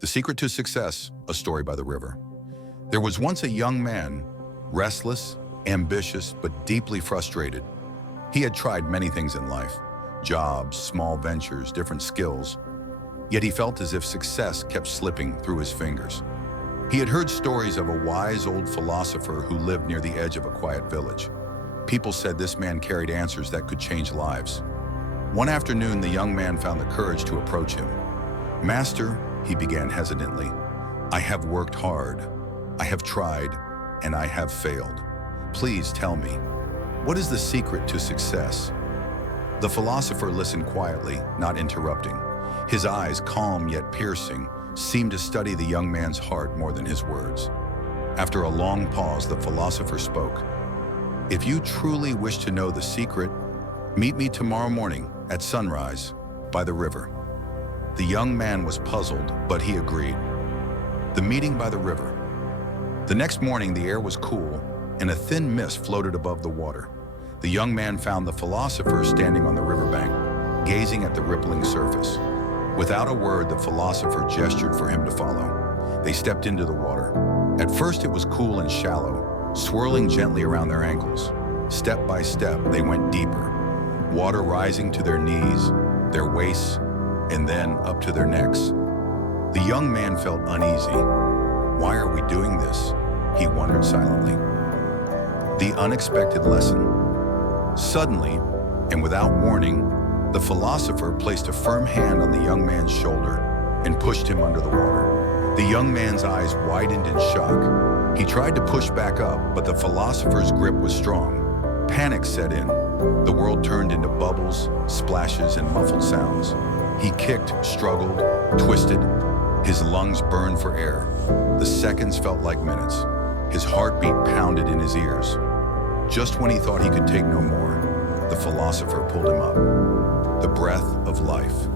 The Secret to Success, a story by the river. There was once a young man, restless, ambitious, but deeply frustrated. He had tried many things in life, jobs, small ventures, different skills, yet he felt as if success kept slipping through his fingers. He had heard stories of a wise old philosopher who lived near the edge of a quiet village. People said this man carried answers that could change lives. One afternoon, the young man found the courage to approach him. "Master," he began hesitantly, "I have worked hard. I have tried, and I have failed. Please tell me, what is the secret to success?" The philosopher listened quietly, not interrupting. His eyes, calm yet piercing, seemed to study the young man's heart more than his words. After a long pause, the philosopher spoke. "If you truly wish to know the secret, meet me tomorrow morning at sunrise by the river." The young man was puzzled, but he agreed. The meeting by the river. The next morning, the air was cool, and a thin mist floated above the water. The young man found the philosopher standing on the riverbank, gazing at the rippling surface. Without a word, the philosopher gestured for him to follow. They stepped into the water. At first, it was cool and shallow, swirling gently around their ankles. Step by step, they went deeper, water rising to their knees, their waists, and then up to their necks. The young man felt uneasy. "Why are we doing this?" he wondered silently. The unexpected lesson. Suddenly, and without warning, the philosopher placed a firm hand on the young man's shoulder and pushed him under the water. The young man's eyes widened in shock. He tried to push back up, but the philosopher's grip was strong. Panic set in. The world turned into bubbles, splashes, and muffled sounds. He kicked, struggled, twisted. His lungs burned for air. The seconds felt like minutes. His heartbeat pounded in his ears. Just when he thought he could take no more, the philosopher pulled him up. The breath of life.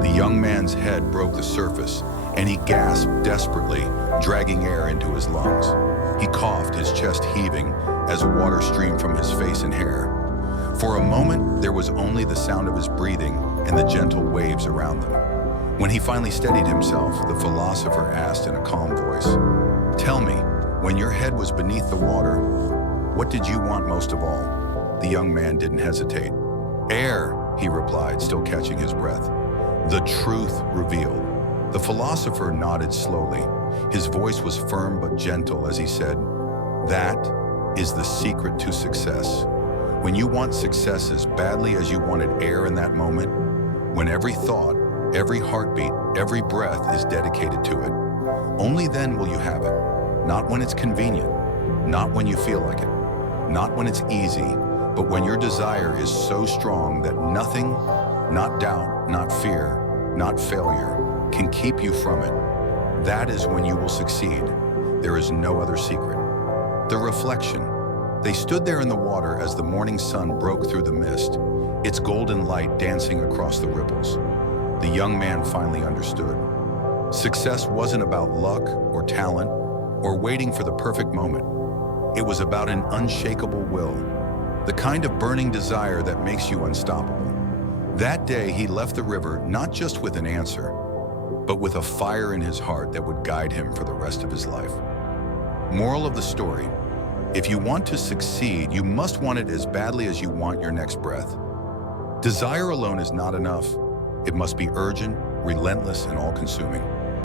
The young man's head broke the surface, and he gasped desperately, dragging air into his lungs. He coughed, his chest heaving, as water streamed from his face and hair. For a moment, there was only the sound of his breathing and the gentle waves around them. When he finally steadied himself, the philosopher asked in a calm voice, "Tell me, when your head was beneath the water, what did you want most of all?" The young man didn't hesitate. "Air," he replied, still catching his breath. The truth revealed. The philosopher nodded slowly. His voice was firm but gentle as he said, "That is the secret to success. When you want success as badly as you wanted air in that moment, when every thought, every heartbeat, every breath is dedicated to it, only then will you have it. Not when it's convenient, not when you feel like it, not when it's easy, but when your desire is so strong that nothing, not doubt, not fear, not failure, can keep you from it. That is when you will succeed. There is no other secret." The reflection. They stood there in the water as the morning sun broke through the mist, its golden light dancing across the ripples. The young man finally understood. Success wasn't about luck or talent or waiting for the perfect moment. It was about an unshakable will, the kind of burning desire that makes you unstoppable. That day, he left the river not just with an answer, but with a fire in his heart that would guide him for the rest of his life. Moral of the story: if you want to succeed, you must want it as badly as you want your next breath. Desire alone is not enough. It must be urgent, relentless, and all-consuming.